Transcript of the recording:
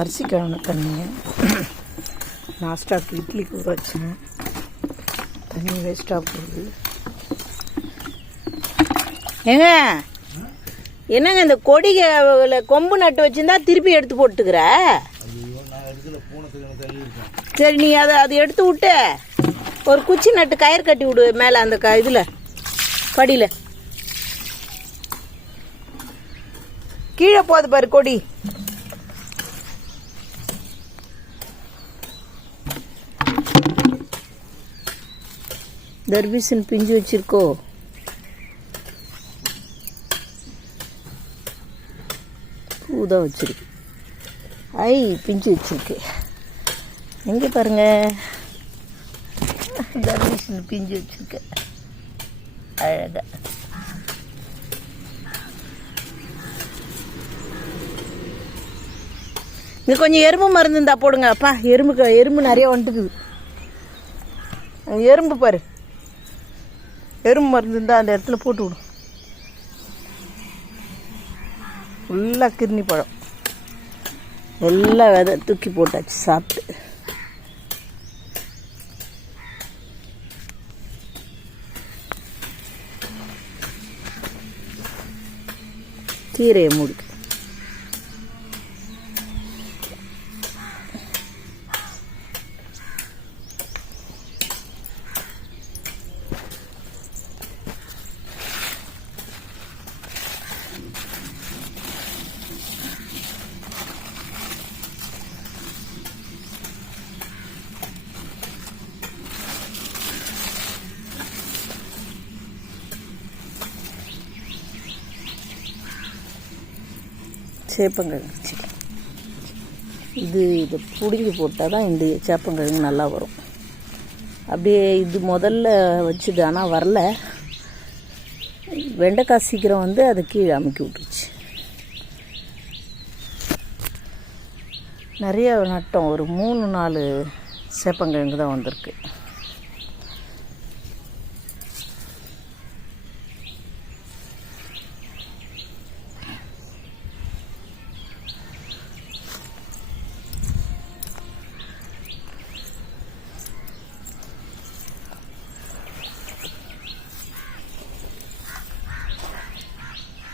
அரிசி கிழங்கு தண்ணிங்க நாஸ்டாக்கு இட்லிக்கு ஊற வச்சேன். தண்ணி வேஸ்ட்டாக போகுது. ஏங்க என்னங்க இந்த கொடிகளை கொம்பு நட்டு வச்சுருந்தா திருப்பி எடுத்து போட்டுக்கிற? சரி நீ அதை எடுத்து விட்டு ஒரு குச்சி நட்டு கயிறு கட்டி விடு மேலே அந்த இதில் படியில். கீழே போகுது பாரு கொடி. தர்பீசன் பிஞ்சு வச்சிருக்கோ? பூதான் வச்சிருக்கு. ஐ பிஞ்சு வச்சிருக்கு. எங்கே பாருங்க, தர்பீசன் பிஞ்சு வச்சிருக்கு அழகா. இங்கே கொஞ்சம் எறும்பு மருந்து இருந்தா போடுங்க. அப்பா எறும்பு நிறைய வந்துட்டுக்குது. எறும்பு பாரு, எறும்பு மருந்து இருந்தால் அந்த இடத்துல போட்டு விடும். ஃபுல்லாக கிர்னி பழம் எல்லாம் விதை தூக்கி போட்டாச்சு சாப்பிட்டு. கீரையை மூடி சேப்பங்கிழங்கு. இதை பிடுங்கி போட்டால் தான் இந்த சேப்பங்கிழங்கு நல்லா வரும். அப்படியே இது முதல்ல வச்சுது, ஆனால் வரல. வெண்டைக்காய் சீக்கிரம் வந்து அதை கீழே அமுக்கி விட்டுருச்சு. நிறைய நட்டோம், ஒரு 3-4 சேப்பங்கிழங்கு தான் வந்திருக்கு.